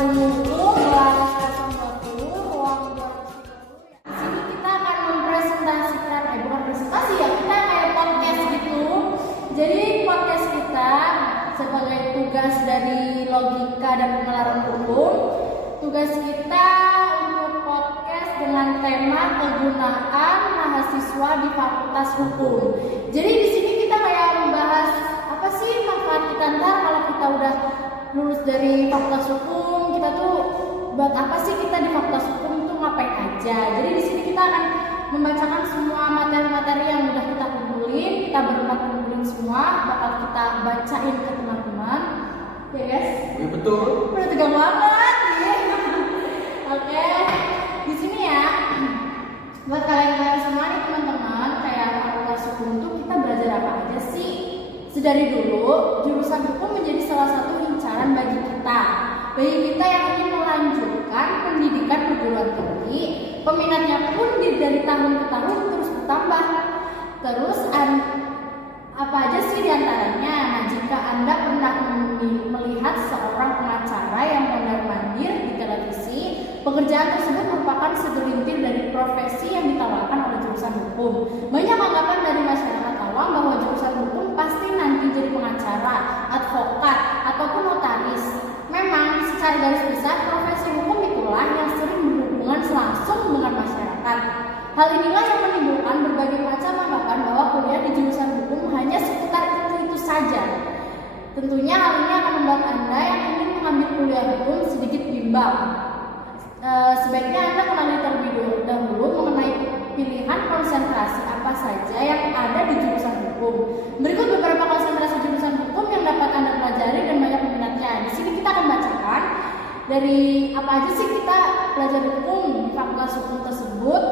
umum kelas 020 ruang 230. Di sini kita akan mempresentasikan, bukan presentasi ya, kita kayak podcast gitu. Jadi podcast kita sebagai tugas dari logika dan penalaran hukum, tugas kita untuk podcast dengan tema kegunaan mahasiswa di Fakultas Hukum. Jadi di sini kita kayak membahas apa sih manfaat kita ntar kalau kita udah lulus dari Fakultas Hukum, kita tuh buat apa sih kita di Fakultas Hukum tuh ngapain aja. Jadi di sini kita akan membacakan semua materi-materi yang udah kita kumpulin, kita berempat kumpulin semua, bakal kita bacain ke teman-teman. Ya guys? Iya betul. Udah tegang banget ya. Oke, di sini ya buat kalian semua nih teman-teman, kayak Fakultas Hukum tuh kita belajar apa aja sih? Sedari dulu jurusan hukum menjadi salah satu incaran bagi kita yang ingin melanjutkan pendidikan perguruan tinggi. Peminatnya pun dari tahun ke tahun terus bertambah. Terus apa aja sih diantaranya? Nah, jika Anda pernah melihat seorang pengacara yang mondar-mandir di televisi, pekerjaan tersebut merupakan segelintir dari profesi yang ditawarkan oleh jurusan hukum. Banyak anggapan dari masyarakat awam bahwa jurusan hukum pasti nanti jadi pengacara, advokat, ataupun notaris. Memang secara garis besar profesi hukum itulah yang sering berhubungan langsung dengan masyarakat. Hal inilah yang menimbulkan berbagai macam anggapan bahwa kuliah di jurusan hukum hanya seputar itu saja. Tentunya hal ini akan membuat Anda yang ingin mengambil kuliah hukum sedikit bimbang. Sebaiknya Anda kenali terlebih dahulu mengenai pilihan konsentrasi apa saja yang ada di jurusan hukum. Berikut beberapa konsentrasi jurusan hukum yang dapat Anda pelajari dan banyak peminatnya. Di sini kita akan bacakan dari apa aja sih kita belajar hukum di Fakultas Hukum tersebut.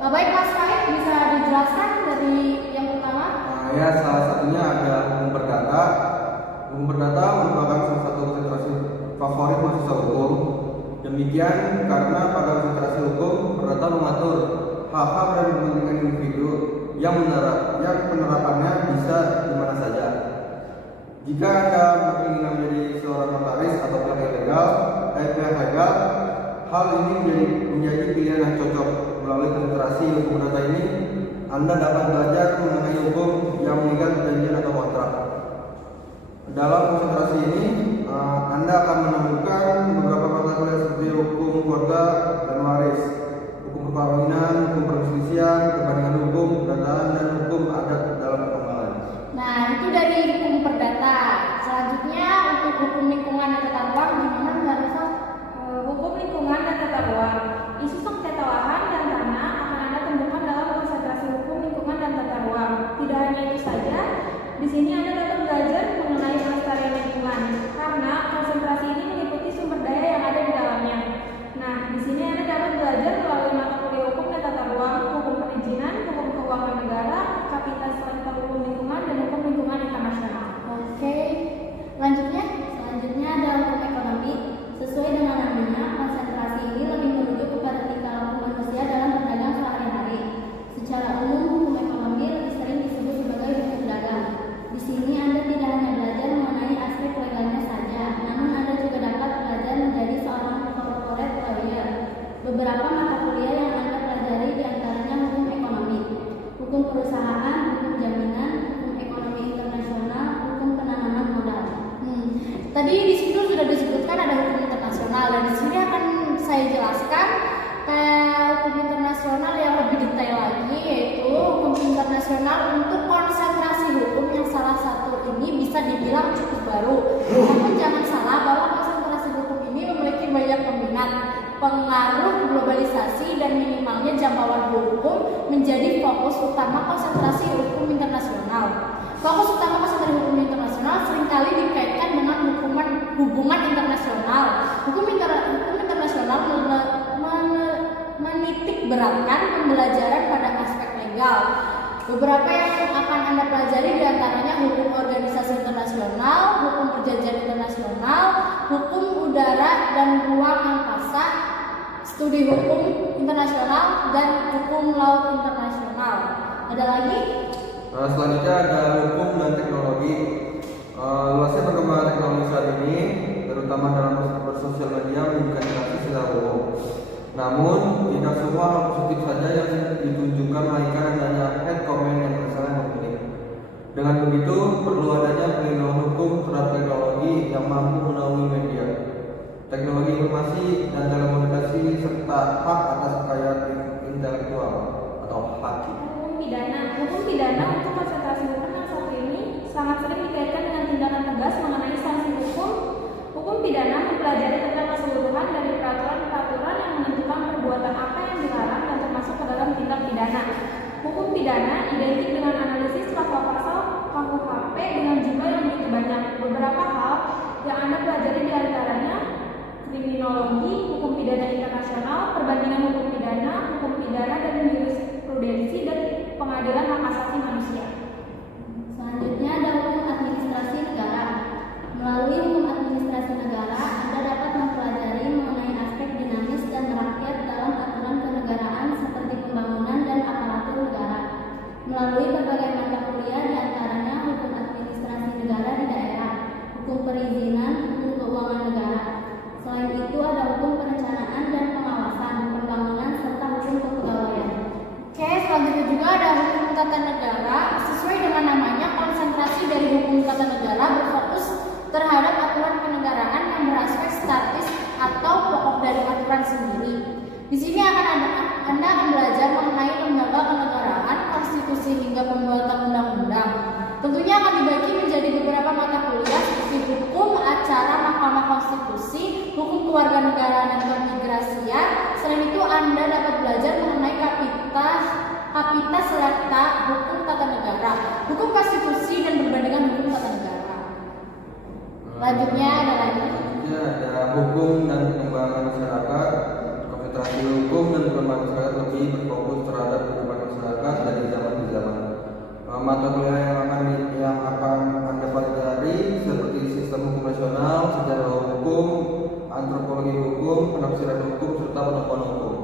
Baik Mas Faik, bisa dijelaskan dari yang pertama? Ya, salah satunya ada hukum perdata. Hukum perdata merupakan salah satu konsentrasi favorit mahasiswa hukum. Demikian karena pada konsentrasi hukum perdata mengatur hak-hak dan kepentingan individu yang penerapannya bisa di mana saja. Jika Anda ingin menjadi seorang notaris atau pihak legal, hal ini menjadi pilihan yang cocok. Melalui konsentrasi hukum perdata ini, Anda dapat belajar mengenai hukum yang mengikat perjanjian atau kontrak. Dalam konsentrasi ini, Anda akan menemukan beberapa mata kuliah seperti hukum keluarga dan waris, hukum perkawinan, hukum perselisihan, perbandingan hukum, perdataan, dan hukum adat dalam perkembangan. Nah, itu dari hukum perdata. Selanjutnya untuk hukum lingkungan dan tata ruang, gimana Mbak Risa? Hukum lingkungan dan tata ruang. Isu sengketa lahan dan tanah akan Anda temukan dalam konsentrasi hukum lingkungan dan tata ruang. Tidak hanya itu saja, di sini Anda dapat belajar mengenai pelestarian lingkungan karena konsentrasi ini meliputi sumber daya yang ada di dalamnya. Nah, di sini Anda dapat belajar melalui mata kuliah hukum dan tata ruang, hukum perizinan, hukum keuangan negara, kapitalitas sektor hukum lingkungan, dan hukum lingkungan internasional. Oke, selanjutnya ada hukum ekonomi. Sesuai dengan namanya, konsentrasi ini lebih merujuk kepada tingkah laku manusia dalam berdagang sehari-hari. Secara umum, hukum ekonomi lebih sering disebut sebagai hukum dagang. Di sini Anda tidak hanya belajar mengenai aspek legalnya saja, namun Anda juga dapat belajar menjadi seorang corporate lawyer. Beberapa mata kuliah yang Anda pelajari diantaranya hukum ekonomi, hukum perusahaan, hukum jaminan, hukum ekonomi internasional, hukum penanaman modal. Tadi di situ sudah disebutkan ada hukum internasional, dan di sini akan saya jelaskan hukum internasional yang lebih detail lagi, yaitu hukum internasional untuk konsentrasi hukum yang salah satu ini bisa dibilang cukup baru. Namun jangan salah bahwa konsentrasi hukum ini memiliki banyak peminat. Pengaruh globalisasi dan minimalnya jangkauan hukum menjadi fokus utama konsentrasi hukum internasional. Fokus utama konsentrasi hukum internasional seringkali dikaitkan dengan hubungan internasional. Hukum internasional menitik beratkan pembelajaran pada aspek legal. Beberapa yang akan Anda pelajari diantaranya hukum organisasi internasional, hukum perjanjian internasional, hukum udara dan ruang angkasa, studi hukum internasional, dan hukum laut internasional. Ada lagi? Selanjutnya ada hukum dan teknologi. Luasnya perkembangan teknologi saat ini, terutama dalam bersosial media, Namun, tidak semua hal positif saja yang ditunjukkan, melainkan adanya head comment yang bersalah memilih. Dengan begitu, perlu adanya perlindungan hukum terhadap teknologi yang mampu menaungi media, teknologi informasi dan telekomunikasi, serta hak atas kekayaan intelektual atau hak. Hukum pidana untuk konsentrasi hukum yang satu ini sangat sering dikaitkan dengan tindakan tegas mengenai sanksi hukum. Hukum pidana mempelajari tentang keseluruhan dari peraturan-peraturan yang menentukan perbuatan apa yang dilarang dan termasuk ke dalam tindak pidana. Hukum pidana identik dengan analisis pasal-pasal KUHP dengan jumlah yang begitu banyak. Beberapa hal yang Anda pelajari diantaranya kriminologi, hukum pidana internasional, perbandingan hukum pidana dan jurisprudensi, dan pengadilan hak asasi manusia. Selanjutnya ada hukum administrasi negara. Melalui hukum administrasi negara, Anda dapat mempelajari mengenai aspek dinamis dan rakyat dalam aturan kenegaraan seperti pembangunan dan aparatur negara. Melalui berbagai mata kuliah, diantaranya hukum administrasi negara di daerah, hukum perizinan, hukum keuangan negara. Selain itu ada hukum perencanaan dan pengawasan, pembangunan, serta hukum kepegawaian. Oke, selanjutnya juga ada hukum tata negara. Sesuai dengan namanya, konsentrasi dari hukum tata negara berfokus terhadap aturan kenegaraan yang beraspek statis atau pokok dari aturan sendiri. Di sini Anda akan belajar mengenai lembaga kenegaraan, konstitusi hingga pembuatan undang-undang. Tentunya akan dibagi menjadi beberapa mata kuliah seperti hukum acara Mahkamah Konstitusi, hukum kewarganegaraan dan keimigrasian. Selain itu Anda dapat belajar mengenai kapita serta hukum tata negara, hukum konstitusi dan perbandingan hukum tata negara. Selanjutnya ada hukum dan pengembangan masyarakat. Konsentrasi hukum dan pengembangan masyarakat lebih berfokus terhadap kehidupan masyarakat dari zaman ke zaman. Mata kuliah yang akan Anda pelajari seperti sistem hukum nasional, sejarah hukum, antropologi hukum, penafsiran hukum, serta pengetahuan hukum.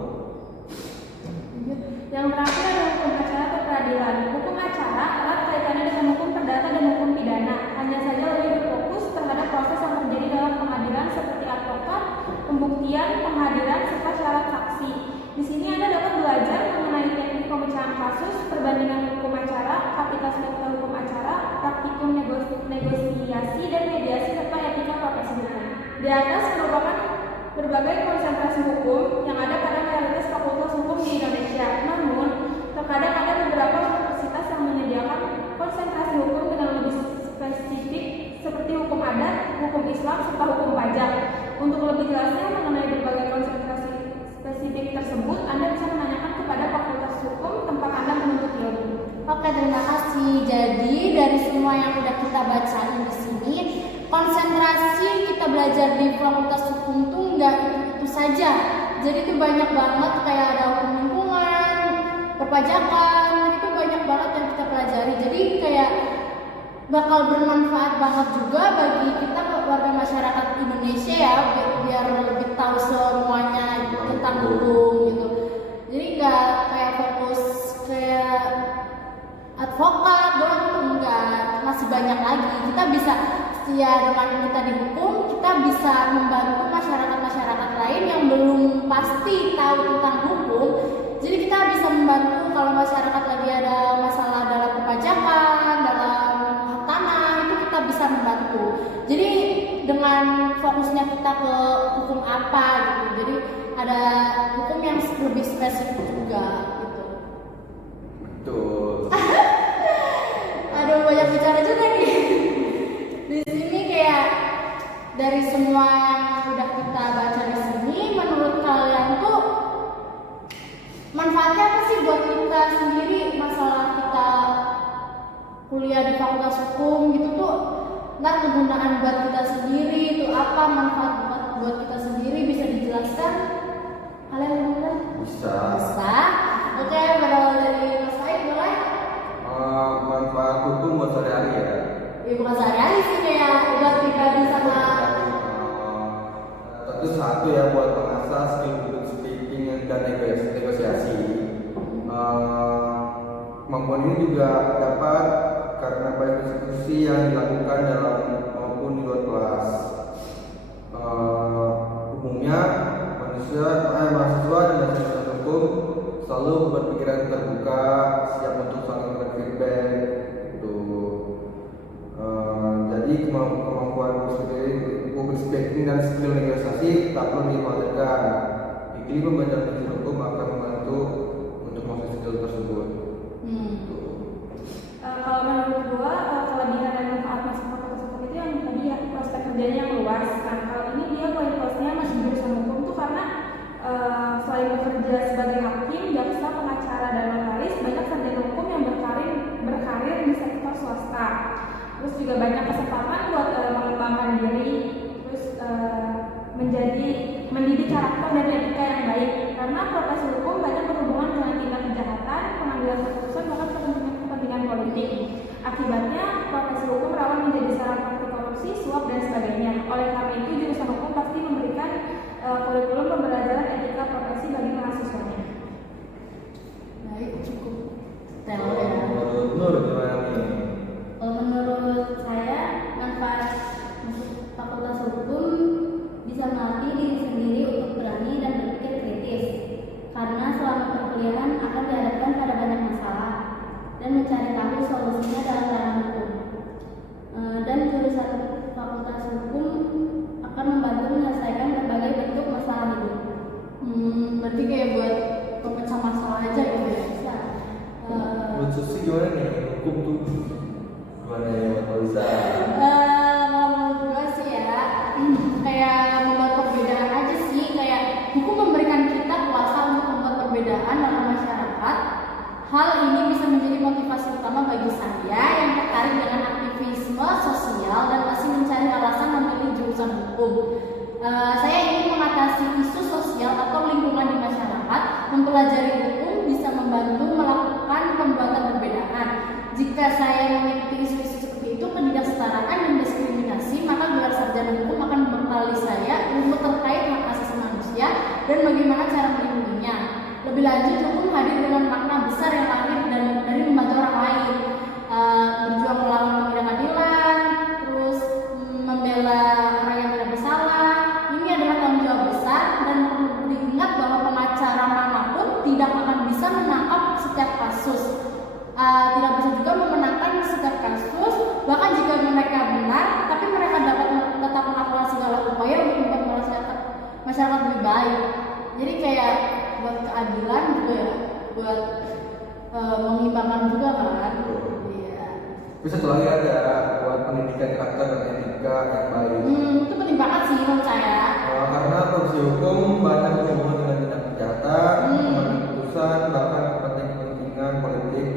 Yang terakhir ada hukum acara atau peradilan. Hukum acara erat kaitannya dengan hukum perdata dan hukum pidana. Hanya saja lebih berfokus terhadap proses yang terjadi dalam pengadilan seperti advokat, pembuktian, penghadiran, serta syarat saksi. Di sini Anda dapat belajar mengenai teknik pemecahan kasus, perbandingan hukum acara, kapitas metode hukum acara, praktikum negosiasi dan mediasi, serta etika profesi hukum. Di atas merupakan berbagai konsentrasi hukum yang ada pada mayoritas fakultas hukum di Indonesia. Namun, terkadang ada beberapa universitas yang menyediakan konsentrasi hukum dengan lebih spesifik seperti hukum adat, hukum Islam, serta hukum pajak. Untuk lebih jelasnya mengenai berbagai konsentrasi spesifik tersebut, Anda bisa menanyakan kepada fakultas hukum tempat Anda menuntut ilmu. Oke, terima kasih. Jadi dari semua yang sudah kita bacain di sini, konsentrasi kita belajar di fakultas hukum tuh nggak itu saja. Jadi itu banyak banget, kayak ada hukum lingkungan, perpajakan, itu banyak banget yang kita pelajari. Jadi kayak bakal bermanfaat banget juga bagi kita warga masyarakat Indonesia ya, biar lebih tahu semuanya tentang hukum gitu. Jadi nggak kayak fokus kayak advokat doang, itu enggak, masih banyak lagi. Kita bisa ya dengan kita di hukum, kita bisa membantu masyarakat lain yang belum pasti tahu tentang hukum. Jadi kita bisa membantu kalau masyarakat lagi ada masalah dalam perpajakan, dalam hak tanah, itu kita bisa membantu. Jadi dengan fokusnya kita ke hukum apa gitu. Jadi ada hukum yang lebih spesifik juga gitu. Betul. Aduh, banyak bicara juga nih. Di sini kayak dari semua yang sudah kita baca di sini, menurut kalian tuh manfaatnya apa sih buat kita sendiri? Masalah kita kuliah di fakultas hukum gitu tuh, ntar kegunaan buat kita sendiri itu apa, manfaat buat kita sendiri, bisa dijelaskan? Kalian benar? Bisa. Oke, berawal dari Mas Faik boleh? Manfaat hukum buat sehari-hari ya. Ya bukan sehari-hari sih, kayak buat pribadi sama. Tentu satu ya, buat mengasah skill public speaking dan negosiasi. Kemampuan ini juga dapat karena banyak diskusi yang dilakukan dalam maupun di luar kelas. Umumnya mahasiswa selalu berpikiran terbuka, siap untuk saling berfeedback gitu. Jadi kemampuan public speaking dan skill negosiasi tak perlu dikhawatirkan. Iklim membaca prinsip hukum akan membantu untuk mengasah skill tersebut. Kalau menurut gua kelebihan dan manfaat masuk fakultas hukum itu yang tadi ya, prospek kerjanya yang luas. Nah kalau ini dia kualitasnya masih jurusan hukum tuh karena selain bekerja sebagai hakim, jaksa, pengacara dan notaris, banyak sarjana hukum yang berkarir di sektor swasta. Terus juga banyak kesempatan buat mengembangkan diri, terus mendidik karakter dan etika yang baik. Karena profesi hukum banyak berhubungan dengan tindak kejahatan, pengambilan keputusan, bahkan kepentingan politik. Akibatnya, profesi hukum rawan menjadi sarana praktik korupsi, suap, dan sebagainya. Oleh karena itu, jurusan hukum pasti memberikan kurikulum pembelajaran etika profesi bagi mahasiswanya. Baik, cukup detail ya. Menurut Nur gimana nih? Kalau menurut saya, manfaat masuk fakultas hukum bisa melatih diri sendiri untuk berani dan berpikir kritis. Karena selama perkuliahan akan dihadapkan pada banyak masalah dan mencari tahu solusinya dalam ranah hukum. Dan jurusan fakultas hukum akan membantu menyelesaikan berbagai bentuk masalah hidup. Berarti kayak buat pemecah masalah aja gitu ya? Bisa. Menurut Susi gimana nih? Hukum tuh gimana ya kalau bisa? Kalau menurut gue sih ya, kayak membuat perbedaan aja sih. Kayak hukum memberikan kita kuasa untuk membuat perbedaan dalam masyarakat. Hal ini bisa menjadi motivasi utama bagi saya yang tertarik dengan aktivisme sosial dan masih mencari alasan memilih jurusan hukum. Saya ingin mengatasi isu sosial atau lingkungan di masyarakat. Mempelajari hukum bisa membantu melakukan pembuatan perbedaan. Jika saya mengikuti isu-isu seperti itu, ketidaksetaraan dan diskriminasi, maka gelar sarjana hukum akan membekali saya ilmu terkait hak asasi manusia dan bagaimana cara melindunginya. Lebih lanjut, hukum hadir dengan makna besar yang lahir dari membantu orang lain, berjuang melawan ketidakadilan, terus membela orang yang tidak bersalah. Ini adalah tanggung jawab besar dan perlu diingat bahwa pengacara manapun tidak akan bisa menangkap setiap kasus. Tidak bisa juga memenangkan setiap kasus, bahkan jika mereka benar, tapi mereka dapat tetap melakukan segala upaya untuk membuat masyarakat lebih baik. Jadi kayak buat keadilan juga ya, buat mengimbangkan juga kan. Iya. Bisa satu lagi ada buat pendidikan karakter dan etika yang baik. Itu penting banget sih menurut saya. Karena profesi hukum banyak berhubungan dengan tindak kejahatan, pengambilan keputusan, bahkan kepentingan politik.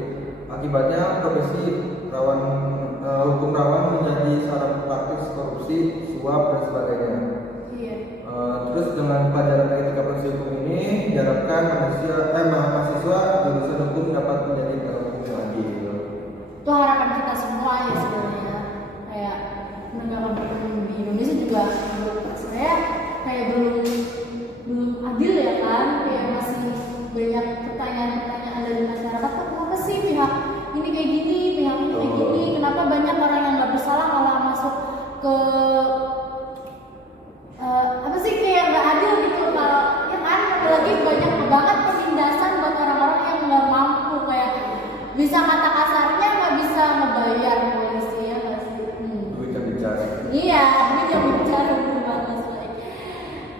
Akibatnya profesi hukum rawan menjadi sarana praktik korupsi, suap, dan sebagainya. Iya. Terus dengan pelajaran etika profesi hukum ini diharapkan mahasiswa jurusan hukum dapat menjadi hukum yang adil. Itu harapan kita semua ya sebenarnya. Kayak menegakkan hukum di Indonesia juga menurut saya kayak belum adil ya kan, kayak masih banyak pertanyaan-pertanyaan dari masyarakat. Kenapa sih pihak ini kayak gini, pihak ini kayak gini, kenapa banyak orang yang nggak bersalah malah masuk ke apa sih kayak nggak adil gitu kalau ya kan, apalagi banyak banget penindasan buat orang-orang yang nggak mampu, kayak bisa kata kasarnya nggak bisa ngebayar polisi ya nggak sih? Duit yang bicara. Iya, ini yang bicara banget lagi.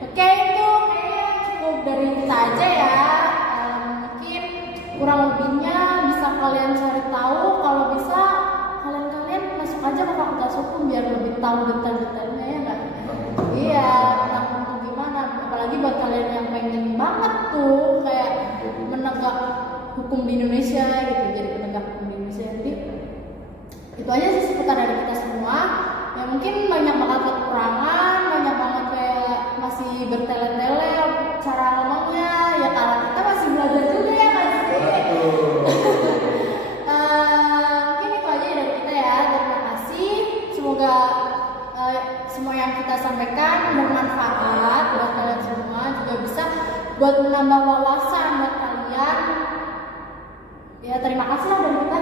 Oke, itu kayaknya cukup dari kita aja ya. Mungkin kurang lebihnya bisa kalian cari tahu. Kalau bisa kalian masuk aja ke fakultas hukum biar lebih tahu detail-detailnya ya nggak? Iya, tentang hukum gimana. Apalagi buat kalian yang pengen banget tuh kayak menegak hukum di Indonesia gitu, jadi penegak hukum di Indonesia. Jadi itu aja sih seputar dari kita semua. Ya mungkin banyak banget kekurangan, banyak banget kayak masih bertele-tele cara ngomongnya ya, karena kita masih belajar juga ya kan sih. Mungkin itu aja dari kita ya. Terima kasih. Semoga semua yang kita sampaikan bermanfaat buat kalian semua, juga bisa buat menambah wawasan buat kalian. Ya terima kasih lah dari kita.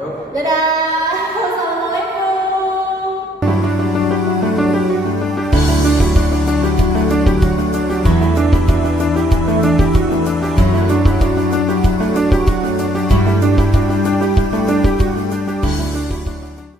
Yuk. Dadah.